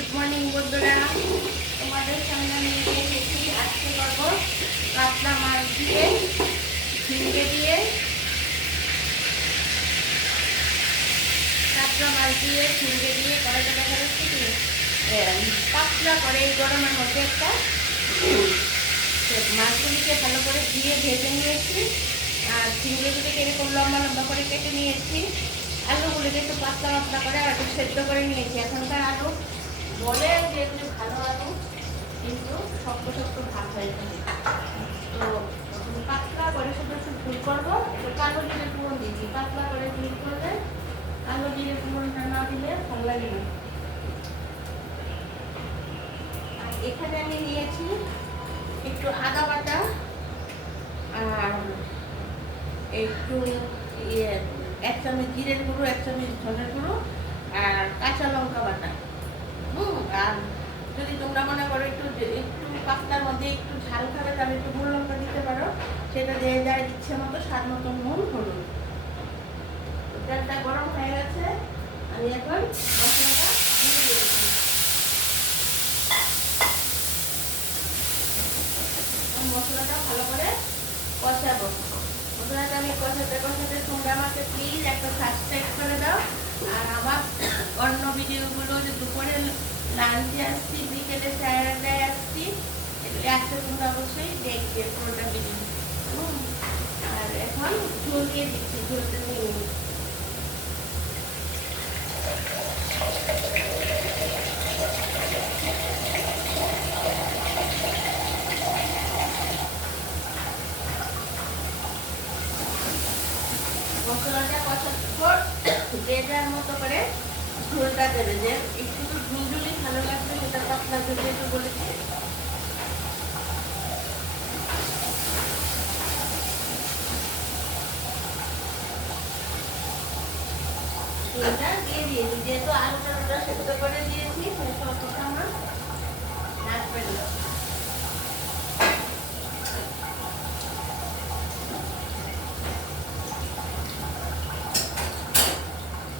Good morning বন্ধুরা, তোমাদের সামনে আমি নিয়ে এসেছি। আজকে করবো কাতলা মাছ দিয়ে ঝিঙ্গে দিয়ে কড়াইটা দেখা যাচ্ছে কি পাতলা করে এই গরমের মধ্যে একটা মাছগুলিকে ভালো করে ধুয়ে ভেজে নিয়েছি। আর ঝিঙ্গেগুলিকে এরকম লম্বা লম্বা করে কেটে নিয়েছি। আলুগুলিকে একটু পাতলা পাতলা করে আর একটু সেদ্ধ করে নিয়েছি। এখনকার আলু বলে যে এগুলি ভালো আলু, কিন্তু শক্ত শক্ত ভাগ হয়ে থাকে। তো পাতলা করে শুধু একটু ঝুল করবো। একটু কালো জিরে ফোড়ন দিয়েছি। পাতলা করে ঝুল করলে কালো জিরে ফোড়নটা না দিলে ভালো লাগে না। আর এখানে আমি নিয়েছি একটু আদা বাটা আর একটু এক চামচ জিরের গুঁড়ো, এক চামচ ধনের গুঁড়ো আর কাঁচা লঙ্কা বাটা। আর যদি তোমরা মনে করো একটু একটু পাতলার মধ্যে একটু ঝাল খাবে তাহলে একটু গুঁড়ো লঙ্কা দিতে পারো। সেটা দিয়ে যায় ইচ্ছে মতো, স্বাদ মতো নুন, হলুদ। তেলটা গরম হয়ে গেছে, আমি এখন মশলাটা দিয়ে দিয়েছি। মশলাটা ভালো করে কষাবো। মশলাটা আমি কষাতে কষাতে তোমরা আমাকে প্লিজ একটা সাবস্ক্রাইব করে দাও। আর আমার অন্য ভিডিওগুলো যে দুপুরে লাঞ্চে আসছি, বিকেলে চায়ের আসছি, এগুলি আসতে তোমরা অবশ্যই দেখবে পুরোটা ভিডিও। আর এখন ঝোল দিয়ে দিচ্ছি, ঝোলটা নিয়ে নিই। মশলাটা কষার পর যে যার মতো করে ঝোলটা দেবে, যে একটু তো ঝুলঝুলি ভালো লাগবে, সেটা পাতলা ঝোল একটু বলেছি। ঝোলটা দিয়ে দিয়েছি, যেহেতু আলুটা সেদ্ধ করে দিয়েছি, সেহেতু অতটা আমার লাগবে না।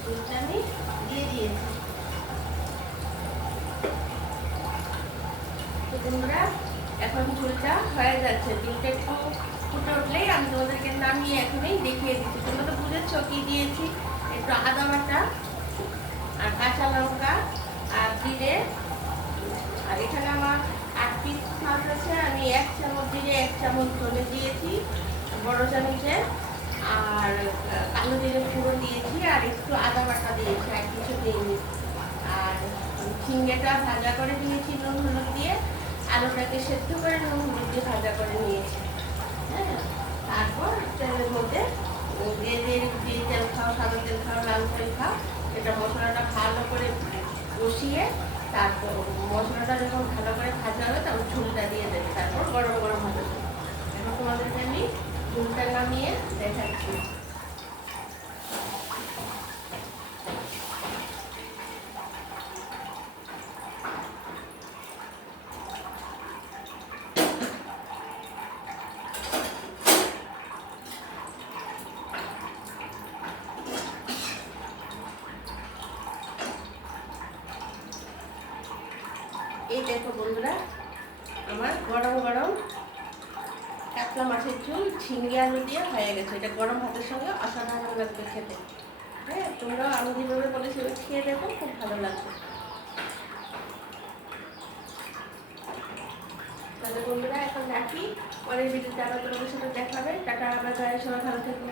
ঝোলটা আমি দিয়ে দিয়েছি। তো তোমরা এখন ঝোলটা হয়ে যাচ্ছে, ঝোলটা একটু ফুটে উঠলেই আমি তোমাদেরকে নামিয়ে এখনই দেখিয়ে দিচ্ছি। তোমরা তো বুঝেছো কি দিয়েছি, একটু আদা বাটা আর কাঁচা লঙ্কা আর জিরে। আর এখানে আমার 8 পিস মাছ আছে, আমি 1 চামচ জিরে 1 চামচ ধনে দিয়েছি বড় চামচে। আর কালো জিরে পুরো দিয়েছি আর একটু আদা বাটা দিয়েছি, আর কিছু দিইনি। আর ঝিঙ্গেটা ভাজা করে দিয়েছি নুন হলুদ দিয়ে, আলুটাকে সেদ্ধ করে নুন হলুদ দিয়ে ভাজা করে নিয়েছি। হ্যাঁ, তারপর তেলের মধ্যে যে তেল খাও, সাদা তেল খাও, লাল তেল খাও, এটা মশলাটা ভালো করে কষিয়ে তারপর মশলাটা যখন ভালো করে ভাজা হবে তখন ঝুলটা দিয়ে দেবে। তারপর গরম গরম হবে। এখন তোমাদেরকে আমি ঝুলটা নামিয়ে দেখাচ্ছি। এই দেখো বন্ধুরা, আমার গরম গরম কাতলা মাছের ঝোল ঝিঙ্গে আলু দিয়ে হয়ে গেছে। এটা গরম ভাতের সঙ্গে অসাধারণ লাগবে খেতে। হ্যাঁ, তোমরাও আমি যেভাবে বলেছি ওই খেয়ে দেখো, খুব ভালো লাগবে। তাহলে বন্ধুরা এখন রাখি, পরের ভিডিওতে আবার তোমাদের সাথে দেখা হবে। টাটা, আবার সবাই ভালো থাকবে।